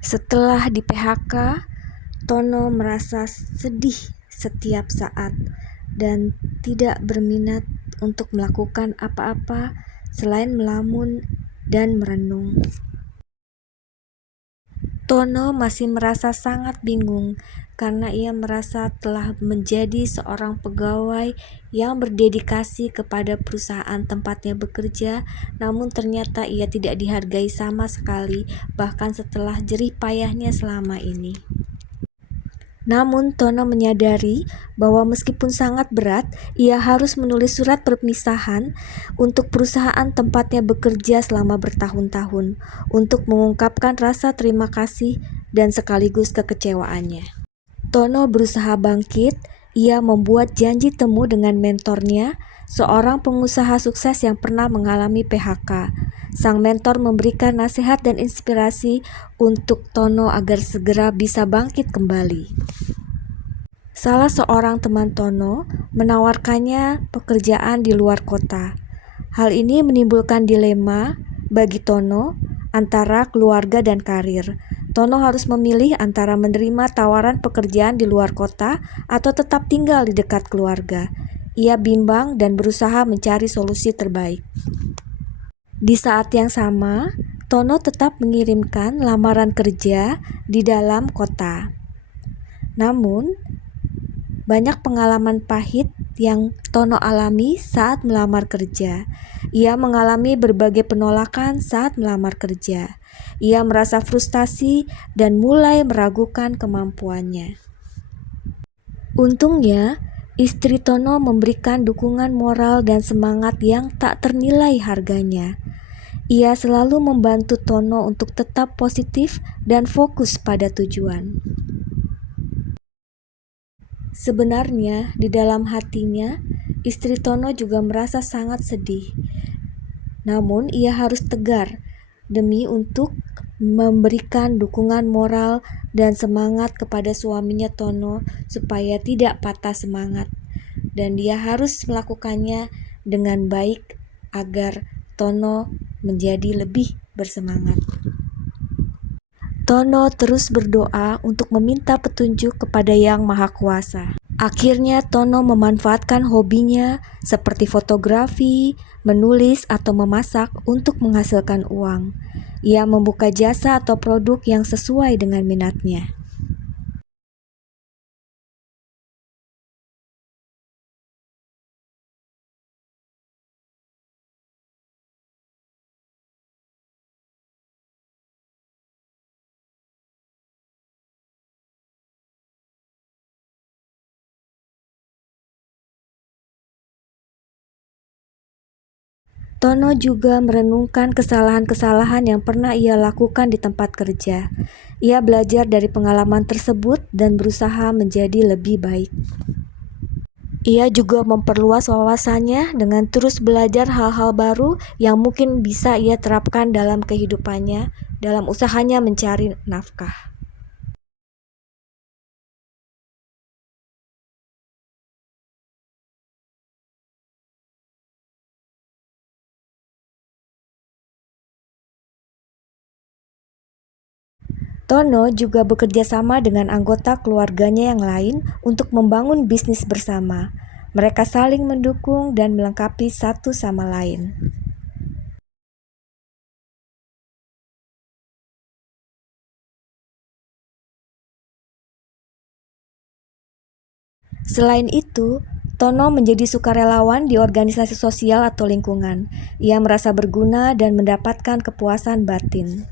Setelah di PHK, Tono merasa sedih setiap saat dan tidak berminat untuk melakukan apa-apa selain melamun dan merenung. Tono masih merasa sangat bingung karena ia merasa telah menjadi seorang pegawai yang berdedikasi kepada perusahaan tempatnya bekerja, namun ternyata ia tidak dihargai sama sekali, bahkan setelah jerih payahnya selama ini. Namun Tono menyadari bahwa meskipun sangat berat, ia harus menulis surat perpisahan untuk perusahaan tempatnya bekerja selama bertahun-tahun untuk mengungkapkan rasa terima kasih dan sekaligus kekecewaannya. Tono berusaha bangkit. Ia membuat janji temu dengan mentornya, seorang pengusaha sukses yang pernah mengalami PHK. Sang mentor memberikan nasihat dan inspirasi untuk Tono agar segera bisa bangkit kembali. Salah seorang teman Tono menawarkannya pekerjaan di luar kota. Hal ini menimbulkan dilema bagi Tono antara keluarga dan karir. Tono harus memilih antara menerima tawaran pekerjaan di luar kota atau tetap tinggal di dekat keluarga. Ia bimbang dan berusaha mencari solusi terbaik. Di saat yang sama, Tono tetap mengirimkan lamaran kerja di dalam kota. Namun, banyak pengalaman pahit yang Tono alami saat melamar kerja. Ia mengalami berbagai penolakan saat melamar kerja. Ia merasa frustasi dan mulai meragukan kemampuannya. Untungnya, istri Tono memberikan dukungan moral dan semangat yang tak ternilai harganya. Ia selalu membantu Tono untuk tetap positif dan fokus pada tujuan. Sebenarnya, di dalam hatinya, istri Tono juga merasa sangat sedih. Namun, ia harus tegar demi untuk memberikan dukungan moral dan semangat kepada suaminya Tono supaya tidak patah semangat. Dan dia harus melakukannya dengan baik agar Tono menjadi lebih bersemangat. Tono terus berdoa untuk meminta petunjuk kepada Yang Maha Kuasa. Akhirnya Tono memanfaatkan hobinya seperti fotografi, menulis, atau memasak untuk menghasilkan uang. Ia membuka jasa atau produk yang sesuai dengan minatnya. Tono juga merenungkan kesalahan-kesalahan yang pernah ia lakukan di tempat kerja. Ia belajar dari pengalaman tersebut dan berusaha menjadi lebih baik. Ia juga memperluas wawasannya dengan terus belajar hal-hal baru yang mungkin bisa ia terapkan dalam kehidupannya, dalam usahanya mencari nafkah. Tono juga bekerja sama dengan anggota keluarganya yang lain untuk membangun bisnis bersama. Mereka saling mendukung dan melengkapi satu sama lain. Selain itu, Tono menjadi sukarelawan di organisasi sosial atau lingkungan. Ia merasa berguna dan mendapatkan kepuasan batin.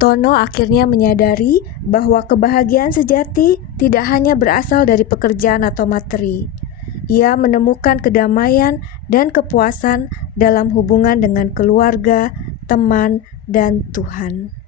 Tono akhirnya menyadari bahwa kebahagiaan sejati tidak hanya berasal dari pekerjaan atau materi. Ia menemukan kedamaian dan kepuasan dalam hubungan dengan keluarga, teman, dan Tuhan.